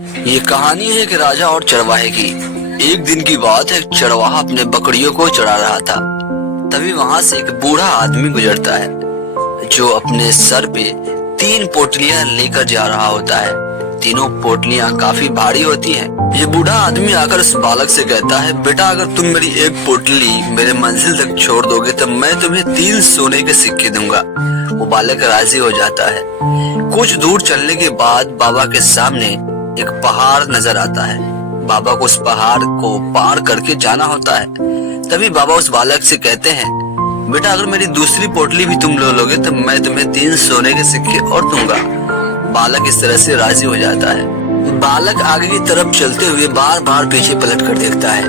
ये कहानी है एक राजा और चरवाहे की। एक दिन की बात है, एक चरवाहा अपने बकरियों को चरा रहा था। तभी वहां से एक बूढ़ा आदमी गुजरता है जो अपने सर पे 3 पोटलियां लेकर जा रहा होता है। तीनों पोटलियां काफी भारी होती हैं। ये बूढ़ा आदमी आकर उस बालक से कहता है, बेटा अगर तुम मेरी एक पोटली मेरे मंजिल तक छोड़ दोगे तो मैं तुम्हें 3 सोने के सिक्के दूंगा। वो बालक राजी हो जाता है। कुछ दूर चलने के बाद बाबा के सामने एक पहाड़ नजर आता है। बाबा को उस पहाड़ को पार करके जाना होता है। तभी बाबा उस बालक से कहते हैं, बेटा अगर मेरी दूसरी पोटली भी तुम ले लोगे तो मैं तुम्हें 3 सोने के सिक्के और दूंगा। बालक इस तरह से राजी हो जाता है। बालक आगे की तरफ चलते हुए बार बार पीछे पलट कर देखता है।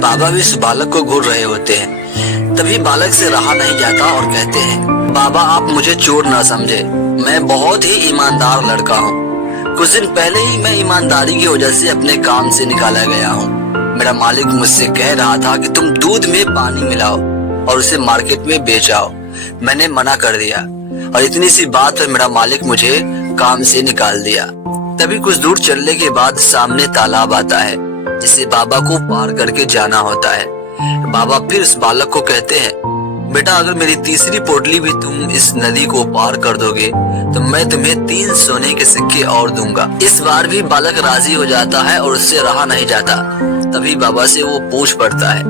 बाबा भी उस बालक को घूर रहे होते हैं। तभी बालक से रहा नहीं जाता और कहते हैं, बाबा आप मुझे चोर ना समझे, मैं बहुत ही ईमानदार लड़का हूँ। कुछ दिन पहले ही मैं ईमानदारी की वजह से अपने काम से निकाला गया हूँ। मेरा मालिक मुझसे कह रहा था कि तुम दूध में पानी मिलाओ और उसे मार्केट में बेच आओ। मैंने मना कर दिया और इतनी सी बात पर मेरा मालिक मुझे काम से निकाल दिया। तभी कुछ दूर चलने के बाद सामने तालाब आता है जिसे बाबा को पार करके जाना होता है। बाबा फिर उस बालक को कहते हैं, बेटा अगर मेरी तीसरी पोटली भी तुम इस नदी को पार कर दोगे तो मैं तुम्हें 3 सोने के सिक्के और दूंगा। इस बार भी बालक राजी हो जाता है और उससे रहा नहीं जाता। तभी बाबा से वो पूछ पड़ता है।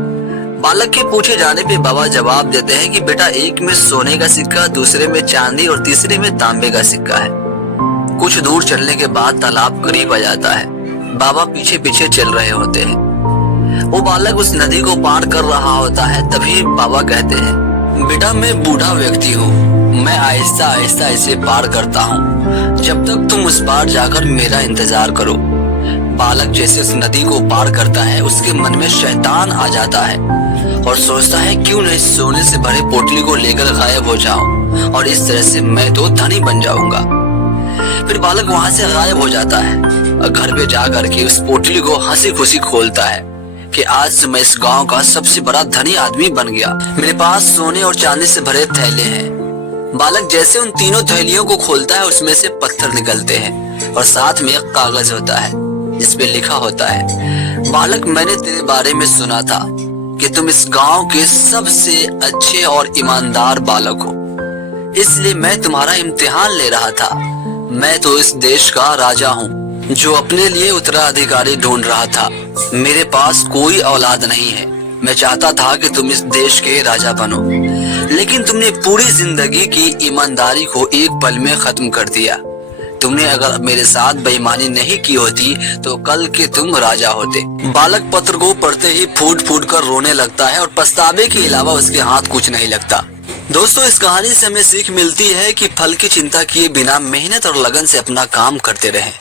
बालक के पूछे जाने पे बाबा जवाब देते हैं कि बेटा एक में सोने का सिक्का, दूसरे में चांदी और तीसरे में तांबे का सिक्का है। कुछ दूर चलने के बाद तालाब करीब आ जाता है। बाबा पीछे पीछे चल रहे होते हैं। वो बालक उस नदी को पार कर रहा होता है। तभी बाबा कहते हैं, बेटा मैं बूढ़ा व्यक्ति हूँ, मैं आहिस्ता आहिस्ता इसे पार करता हूँ, जब तक तुम उस पार जाकर मेरा इंतजार करो। बालक जैसे उस नदी को पार करता है उसके मन में शैतान आ जाता है और सोचता है क्यों नहीं सोने से भरे पोटली को लेकर गायब हो जाऊं और इस तरह से मैं तो धनी बन जाऊंगा। फिर बालक वहां से गायब हो जाता है और घर पे जा करके उस पोटली को हंसी खुशी खोलता है कि आज से मैं इस गांव का सबसे बड़ा धनी आदमी बन गया। मेरे पास सोने और चांदी से भरे थैले हैं। बालक जैसे उन तीनों थैलियों को खोलता है उसमें से पत्थर निकलते हैं और साथ में एक कागज होता है जिस पे लिखा होता है, बालक मैंने तेरे बारे में सुना था कि तुम इस गांव के सबसे अच्छे और ईमानदार बालक हो, इसलिए मैं तुम्हारा इम्तिहान ले रहा था। मैं तो इस देश का राजा हूँ जो अपने लिए उत्तराधिकारी ढूंढ रहा था। मेरे पास कोई औलाद नहीं है। मैं चाहता था कि तुम इस देश के राजा बनो, लेकिन तुमने पूरी जिंदगी की ईमानदारी को एक पल में खत्म कर दिया। तुमने अगर मेरे साथ बेईमानी नहीं की होती तो कल के तुम राजा होते। बालक पत्र को पढ़ते ही फूट फूट कर रोने लगता है और पछतावे के अलावा उसके हाथ कुछ नहीं लगता। दोस्तों इस कहानी से हमें सीख मिलती है कि फल की चिंता किए बिना मेहनत और लगन से अपना काम करते रहें।